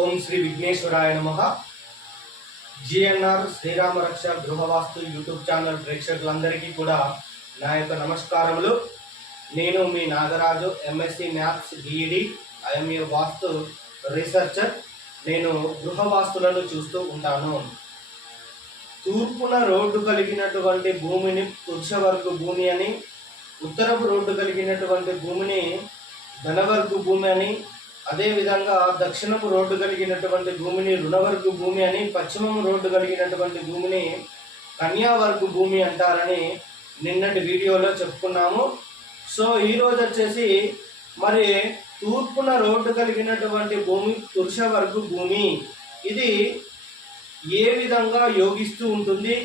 ఓం శ్రీ విఘ్నేశ్వరాయ నమః. జిఎన్ఆర్ శ్రీరామ రక్ష గృహవాస్తు YouTube channel ప్రేక్షకులందరికీ కూడా నా యొక్క నమస్కారములు. నేను మీ Nagaraju, MSc maths DEd. I'm a vastu researcher. నేను గృహవాస్తులను చూస్తూ ఉంటాను. తూర్పున రోడ్డు కలిగినటువంటి భూమిని పురుషవర్గు భూమి అని, ఉత్తరపు రోడ్డు కలిగినటువంటి భూమిని ధనవర్గు భూమి అని, అదేవిధంగా దక్షిణపు రోడ్డు కలిగినటువంటి భూమిని రుణవర్గు భూమి అని, పశ్చిమము రోడ్డు కలిగినటువంటి భూమిని కన్యావర్గు భూమి అంటారని నిన్నటి వీడియోలో చెప్పుకున్నాము. సో ఈరోజు వచ్చేసి మరి తూర్పున రోడ్డు కలిగినటువంటి భూమి పురుషవర్గు భూమి, ఇది ఏ విధంగా యోగిస్తూ ఉంటుంది,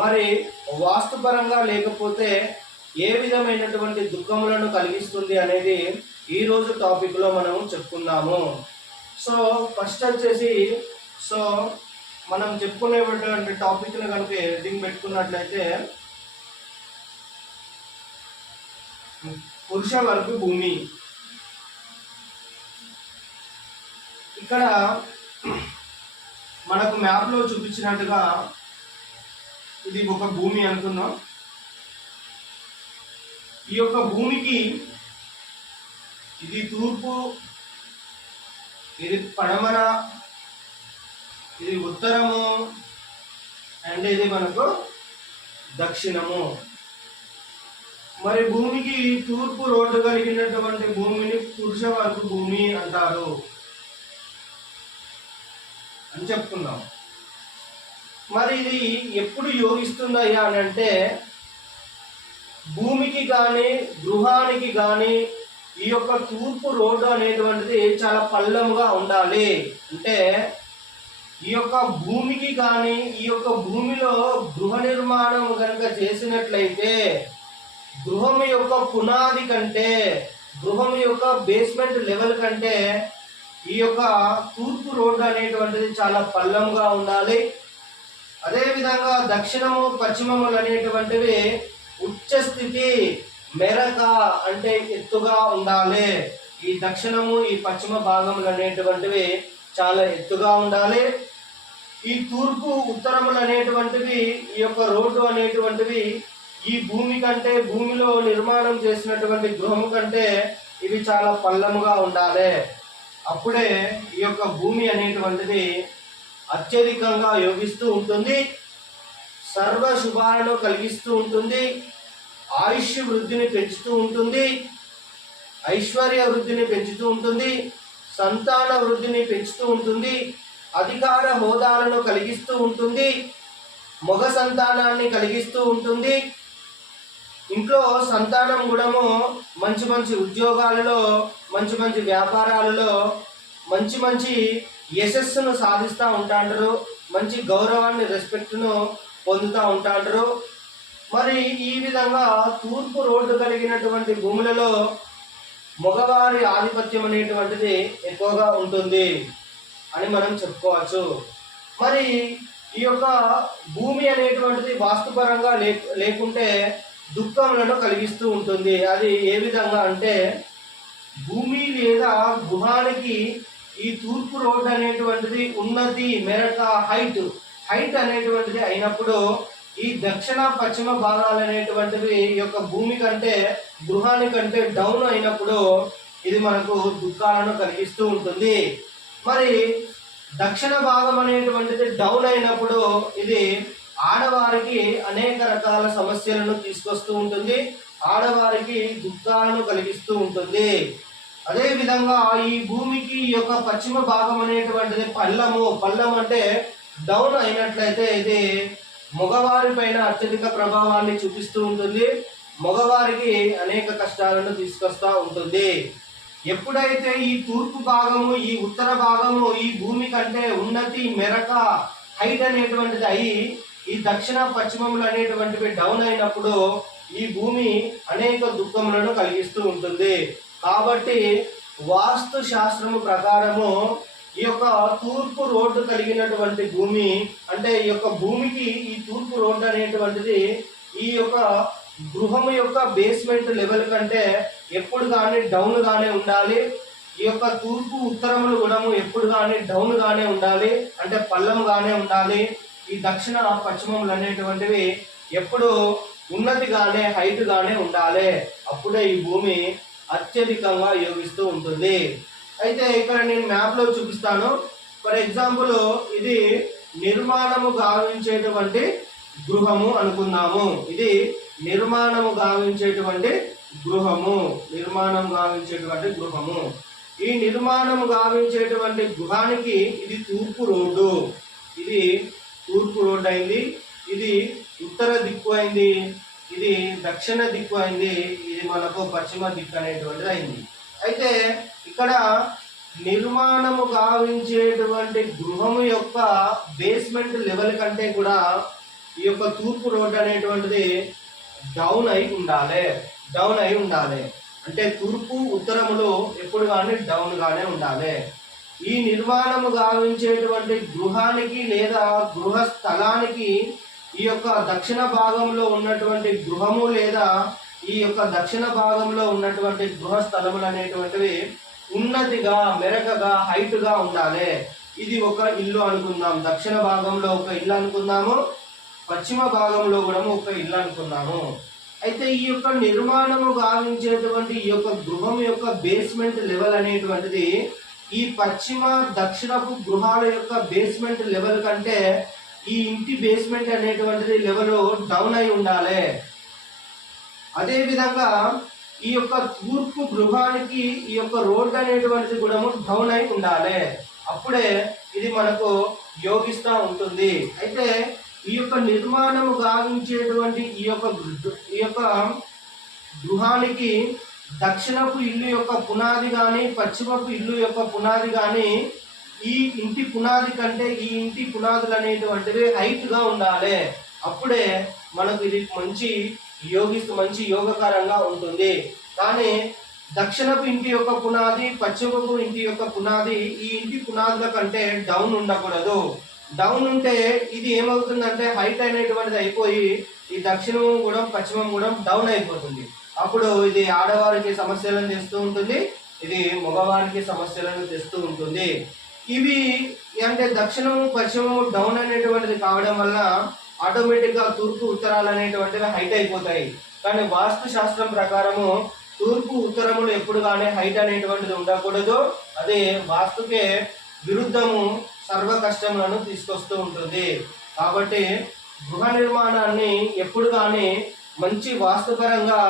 మరి వాస్తుపరంగా లేకపోతే ఏ విధమైనటువంటి దుఃఖములను కలిగిస్తుంది అనేది ఈరోజు టాపిక్లో మనం చెప్పుకుందాము. సో ఫస్ట్ వచ్చేసి మనం చెప్పుకునేటువంటి టాపిక్ను కనుక హెడ్డింగ్ పెట్టుకున్నట్లయితే పురుషవర్గు భూమి. ఇక్కడ మనకు మ్యాప్లో చూపించినట్టుగా ఇది ఒక భూమి అనుకున్నాం. ఈ యొక్క భూమికి ఇది తూర్పు, ఇది పడమర, ఇది ఉత్తరము, అండ్ ఇది మనకు దక్షిణము. మరి భూమికి తూర్పు రోడ్డు కలిగినటువంటి భూమిని పురుషవర్గు భూమి అంటారు అని చెప్పుకున్నాం. మరి ఇది ఎప్పుడు యోగిస్తుందయ్యా అని అంటే, భూమికి కానీ గృహానికి కానీ ఈ యొక్క తూర్పు రోడ్డు అనేటువంటిది చాలా పల్లముగా ఉండాలి. అంటే ఈ యొక్క భూమికి కానీ ఈ యొక్క భూమిలో గృహ నిర్మాణం కనుక చేసినట్లయితే గృహం యొక్క పునాది కంటే, గృహం యొక్క బేస్మెంట్ లెవెల్ కంటే ఈ యొక్క తూర్పు రోడ్డు అనేటువంటిది చాలా పల్లంగా ఉండాలి. అదేవిధంగా దక్షిణము పశ్చిమములు అనేటువంటివి ఉచ్చస్థితి, మెరక అంటే ఎత్తుగా ఉండాలి. ఈ దక్షిణము ఈ పశ్చిమ భాగములు అనేటువంటివి చాలా ఎత్తుగా ఉండాలి. ఈ తూర్పు ఉత్తరములు అనేటువంటివి, ఈ యొక్క రోడ్డు అనేటువంటివి ఈ భూమి కంటే, భూమిలో నిర్మాణం చేసినటువంటి గృహము కంటే ఇవి చాలా పల్లముగా ఉండాలి. అప్పుడే ఈ యొక్క భూమి అనేటువంటిది అత్యధికంగా యోగిస్తూ ఉంటుంది, సర్వ శుభాలను కలిగిస్తూ ఉంటుంది, ఆయుష్ వృద్ధిని పెంచుతూ ఉంటుంది, ఐశ్వర్య వృద్ధిని పెంచుతూ ఉంటుంది, సంతాన వృద్ధిని పెంచుతూ ఉంటుంది, అధికార హోదాలను కలిగిస్తూ ఉంటుంది, మగ సంతానాన్ని కలిగిస్తూ ఉంటుంది. ఇంట్లో సంతానం కూడాము మంచి మంచి ఉద్యోగాలలో, మంచి మంచి వ్యాపారాలలో మంచి మంచి యశస్సును సాధిస్తూ ఉంటాంటారు, మంచి గౌరవాన్ని, రెస్పెక్ట్ను పొందుతూ ఉంటాంటారు. మరి ఈ విధంగా తూర్పు రోడ్డు కలిగినటువంటి భూములలో మగవారి ఆధిపత్యం అనేటువంటిది ఎక్కువగా ఉంటుంది అని మనం చెప్పుకోవచ్చు. మరి ఈ యొక్క భూమి అనేటువంటిది వాస్తుపరంగా లేకుంటే దుఃఖములను కలిగిస్తూ ఉంటుంది. అది ఏ విధంగా అంటే, భూమి లేదా గృహానికి ఈ తూర్పు రోడ్డు అనేటువంటిది ఉన్నతి, మెరక, హైట్ అనేటువంటిది అయినప్పుడు ఈ దక్షిణ పశ్చిమ భాగాలు అనేటువంటివి ఈ యొక్క భూమి కంటే, గృహానికంటే డౌన్ అయినప్పుడు ఇది మనకు దుఃఖాలను కలిగిస్తూ ఉంటుంది. మరి దక్షిణ భాగం అనేటువంటిది డౌన్ అయినప్పుడు ఇది ఆడవారికి అనేక రకాల సమస్యలను తీసుకొస్తూ ఉంటుంది, ఆడవారికి దుఃఖాలను కలిగిస్తూ ఉంటుంది. అదేవిధంగా ఈ భూమికి ఈ యొక్క పశ్చిమ భాగం అనేటువంటిది పల్లం అంటే డౌన్ అయినట్లయితే ఇది మగవారి పైన అత్యధిక ప్రభావాన్ని చూపిస్తూ ఉంటుంది, మగవారికి అనేక కష్టాలను తీసుకొస్తూ ఉంటుంది. ఎప్పుడైతే ఈ తూర్పు భాగము, ఈ ఉత్తర భాగము ఈ భూమి కంటే ఉన్నతి, మెరక, హైట్ అనేటువంటిది అయి ఈ దక్షిణ పశ్చిమములు అనేటువంటివి డౌన్ అయినప్పుడు ఈ భూమి అనేక దుఃఖములను కలిగిస్తూ ఉంటుంది. కాబట్టి వాస్తు శాస్త్రము ప్రకారము ఈ యొక్క తూర్పు రోడ్డు కలిగినటువంటి భూమి, అంటే ఈ యొక్క భూమికి ఈ తూర్పు రోడ్డు అనేటువంటిది ఈ యొక్క గృహము యొక్క బేస్మెంట్ లెవెల్ కంటే ఎప్పుడు కానీ డౌన్ గానే ఉండాలి. ఈ యొక్క తూర్పు ఉత్తరములు గుణము ఎప్పుడు కానీ డౌన్ గానే ఉండాలి, అంటే పల్లం గానే ఉండాలి. ఈ దక్షిణ పశ్చిమములు అనేటువంటివి ఎప్పుడు ఉన్నతిగానే హైట్ గానే ఉండాలి. అప్పుడే ఈ భూమి అత్యధికంగా యోగిస్తూ ఉంటుంది. అయితే ఇక్కడ నేను మ్యాప్ లో చూపిస్తాను. ఫర్ ఎగ్జాంపుల్ ఇది నిర్మాణము గావించేటువంటి గృహము అనుకుందాము. ఇది నిర్మాణము గావించేటువంటి గృహము, నిర్మాణం గావించేటువంటి గృహము. ఈ నిర్మాణము గావించేటువంటి గృహానికి ఇది తూర్పు రోడ్డు, ఇది తూర్పు రోడ్డు అయింది. ఇది ఉత్తర దిక్కు అయింది, ఇది దక్షిణ దిక్కు అయింది, ఇది మనకు పశ్చిమ దిక్కు అనేటువంటిది అయింది. అయితే ఇక్కడ నిర్మాణము గావించేటువంటి గృహము యొక్క బేస్మెంట్ లెవెల్ కంటే కూడా ఈ యొక్క తూర్పు రోడ్డు అనేటువంటిది డౌన్ అయి ఉండాలి. అంటే తూర్పు ఉత్తరములు ఎప్పుడు కానీ డౌన్ గానే ఉండాలి. ఈ నిర్మాణము గావించేటువంటి గృహానికి లేదా గృహ స్థలానికి ఈ యొక్క దక్షిణ భాగంలో ఉన్నటువంటి గృహము లేదా ఈ యొక్క దక్షిణ భాగంలో ఉన్నటువంటి గృహ స్థలములు అనేటువంటివి ఉన్నతిగా, మెరకగా, హైట్ గా ఉండాలి. ఇది ఒక ఇల్లు అనుకుందాం. దక్షిణ భాగంలో ఒక ఇల్లు అనుకుందాము, పశ్చిమ భాగంలో కూడా ఒక ఇల్లు అనుకున్నాము. అయితే ఈ యొక్క నిర్మాణము గావించేటువంటి ఈ యొక్క గృహం యొక్క బేస్మెంట్ లెవెల్ అనేటువంటిది ఈ పశ్చిమ దక్షిణపు గృహాల యొక్క బేస్మెంట్ లెవెల్ కంటే ఈ ఇంటి బేస్మెంట్ అనేటువంటిది లెవెల్ డౌన్ అయి ఉండాలి. అదే విధంగా ఈ యొక్క తూర్పు గృహానికి ఈ యొక్క రోడ్ అనేటువంటిది కూడా డౌన్ అయి ఉండాలి. అప్పుడే ఇది మనకు యోగిస్తూ ఉంటుంది. అయితే ఈ యొక్క నిర్మాణము గావించేటువంటి ఈ యొక్క గృహానికి దక్షిణపు ఇల్లు యొక్క పునాది కానీ పశ్చిమపు ఇల్లు యొక్క పునాది కానీ ఈ ఇంటి పునాది కంటే ఈ ఇంటి పునాదులు అనేటువంటివి హైట్ గా ఉండాలి. అప్పుడే మనకు ఇది మంచి యోగకరంగా ఉంటుంది. కానీ దక్షిణపు ఇంటి యొక్క పునాది, పశ్చిమపు ఇంటి యొక్క పునాది ఈ ఇంటి పునాదుల కంటే డౌన్ ఉండకూడదు. డౌన్ ఉంటే ఇది ఏమవుతుందంటే హైట్ అనేటువంటిది అయిపోయి ఈ దక్షిణము కూడా పశ్చిమం కూడా డౌన్ అయిపోతుంది. అప్పుడు ఇది ఆడవారికి సమస్యలను తెస్తూ ఉంటుంది, ఇది మగవారికి సమస్యలను తెస్తూ ఉంటుంది. ఇవి అంటే దక్షిణము పశ్చిమము డౌన్ అనేటువంటిది కావడం వల్ల ఆటోమేటిక్ గా తూర్పు ఉత్తరాలు అనేటువంటివి హైట్ అయిపోతాయి. కానీ వాస్తు శాస్త్రం ప్రకారము తూర్పు ఉత్తరములు ఎప్పుడు కానీ హైట్ అనేటువంటిది ఉండకూడదు. అదే వాస్తుకే విరుద్ధము, సర్వ కష్టములను తీసుకొస్తూ ఉంటుంది. కాబట్టి గృహ నిర్మాణాన్ని ఎప్పుడు కానీ మంచి వాస్తుపరంగా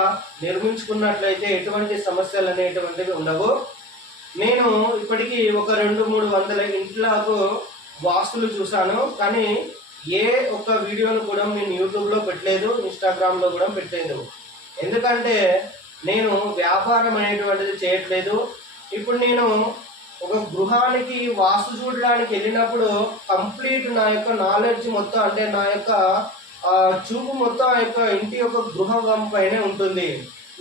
నిర్మించుకున్నట్లయితే ఎటువంటి సమస్యలు అనేటువంటివి ఉండవు. నేను ఇప్పటికీ ఒక 200-300 ఇంట్లకు వాస్తులు చూశాను. కానీ ఏ ఒక్క వీడియోను కూడా నేను యూట్యూబ్లో పెట్టలేదు, ఇన్స్టాగ్రామ్లో కూడా పెట్టలేదు. ఎందుకంటే నేను వ్యాపారం అనేటువంటిది చేయట్లేదు. ఇప్పుడు నేను ఒక గృహానికి వాస్తు చూడడానికి వెళ్ళినప్పుడు కంప్లీట్ నా యొక్క నాలెడ్జ్ మొత్తం, అంటే నా యొక్క చూపు మొత్తం ఆ యొక్క ఇంటి యొక్క గృహం పైనే ఉంటుంది.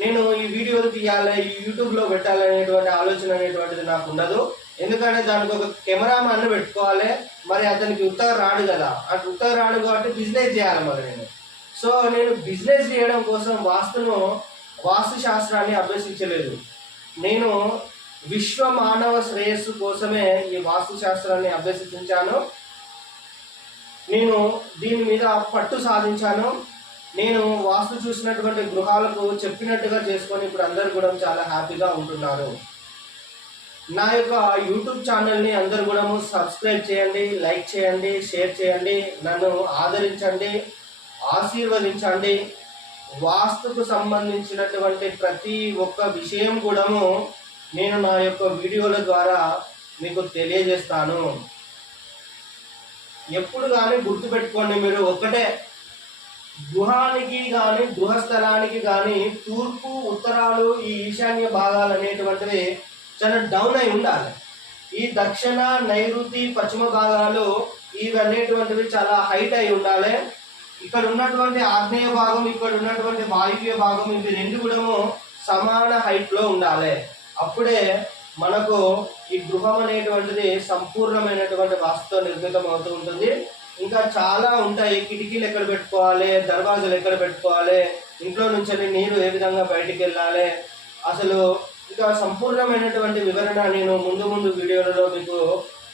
నేను ఈ వీడియోలు తీయాలి, ఈ యూట్యూబ్లో పెట్టాలనేటువంటి ఆలోచన అనేటువంటిది నాకు ఉండదు. ఎందుకంటే దానికి ఒక కెమెరామ్యాన్ పెట్టుకోవాలి. మరి అతనికి ఉత్తగా రాడు కదా, అటు ఉత్తగా రాడు కాబట్టి బిజినెస్ చేయాలి మరి నేను. సో నేను బిజినెస్ చేయడం కోసం వాస్తు శాస్త్రాన్ని అభ్యసించలేదు. నేను విశ్వ మానవ శ్రేయస్సు కోసమే ఈ వాస్తు శాస్త్రాన్ని అభ్యసించాను. నేను దీని మీద పట్టు సాధించాను. నేను వాస్తు చూసినటువంటి గృహాలకు చెప్పినట్టుగా చేసుకొని ఇప్పుడు అందరు కూడా చాలా హ్యాపీగా ఉంటున్నారు. నా యొక్క యూట్యూబ్ ఛానల్ని అందరు కూడా సబ్స్క్రైబ్ చేయండి, లైక్ చేయండి, షేర్ చేయండి, నన్ను ఆదరించండి, ఆశీర్వదించండి. వాస్తుకు సంబంధించినటువంటి ప్రతి ఒక్క విషయం కూడా నేను నా యొక్క వీడియోల ద్వారా మీకు తెలియజేస్తాను. ఎప్పుడు కానీ గుర్తుపెట్టుకోండి, మీరు ఒక్కటే గృహానికి కానీ గృహస్థలానికి కానీ తూర్పు ఉత్తరాలు ఈ ఈశాన్య భాగాలు అనేటువంటివి చాలా డౌన్ అయి ఉండాలి. ఈ దక్షిణ నైరుతి పశ్చిమ భాగాలు ఇవి అనేటువంటివి చాలా హైట్ అయి ఉండాలి. ఇక్కడ ఉన్నటువంటి ఆగ్నేయ భాగం, ఇక్కడ ఉన్నటువంటి వాయువ్య భాగం, ఇవి రెండు కూడా సమాన హైట్లో ఉండాలి. అప్పుడే మనకు ఈ గృహం అనేటువంటిది సంపూర్ణమైనటువంటి వాస్తుతో నిర్మితం అవుతూ ఉంటుంది. ఇంకా చాలా ఉంటాయి. కిటికీలు ఎక్కడ పెట్టుకోవాలి, దర్వాజాలు ఎక్కడ పెట్టుకోవాలి, ఇంట్లో నుంచి నీరు ఏ విధంగా బయటికి వెళ్ళాలి, అసలు ఇక సంపూర్ణమైనటువంటి వివరణ నేను ముందు ముందు వీడియోలలో మీకు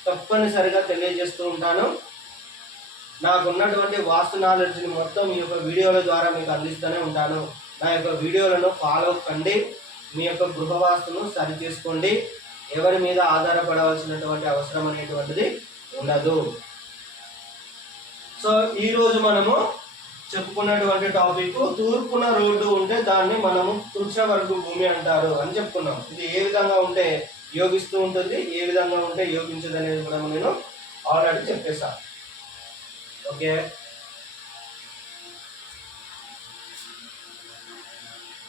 తప్పనిసరిగా తెలియజేస్తూ ఉంటాను. నాకున్నటువంటి వాస్తు నాలెడ్జ్ని మొత్తం ఈ యొక్క వీడియోల ద్వారా మీకు అందిస్తూనే ఉంటాను. నా యొక్క వీడియోలను ఫాలో కండి, మీ యొక్క గృహవాస్తును సరి చేసుకోండి. ఎవరి మీద ఆధారపడవలసినటువంటి అవసరం అనేటువంటిది ఉండదు. సో ఈరోజు మనము చెప్పుకున్నటువంటి టాపిక్ తూర్పున రోడ్డు ఉంటే దాన్ని మనము వృక్షవర్గ భూమి అంటారు అని చెప్పుకున్నాం. ఇది ఏ విధంగా ఉంటే యోగిస్తూ ఉంటుంది, ఏ విధంగా ఉంటే యోగించదు అనేది కూడా నేను ఆల్రెడీ చెప్పేశాను. ఓకే.